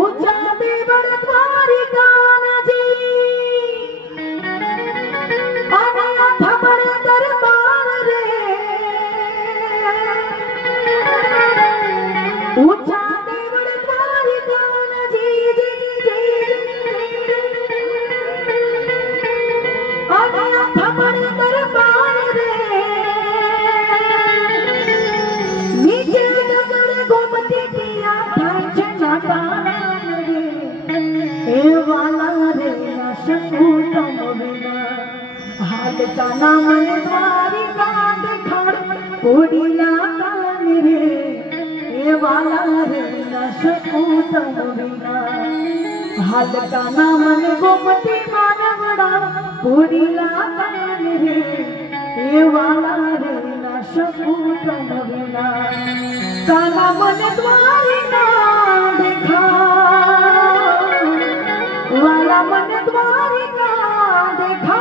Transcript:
ऊंचा देवड़ द्वारिका नजी आया थबड़ दरबार रे ऊंचा देवड़ द्वारिका नजी आया थबड़ दरबार रे नीचे नगर गोमती किया वाला रे शकूतम बिना हाल का नाम द्वारिका दिखाड़ कोडिला कान रे ए वाला रे शकूतम बिना हाल का नाम गोमती मानवड़ा कोडिला कान रे ए वाला रे शकूतम बिना काला मन द्वारिका दिखा वाला मन द्वारिका देखा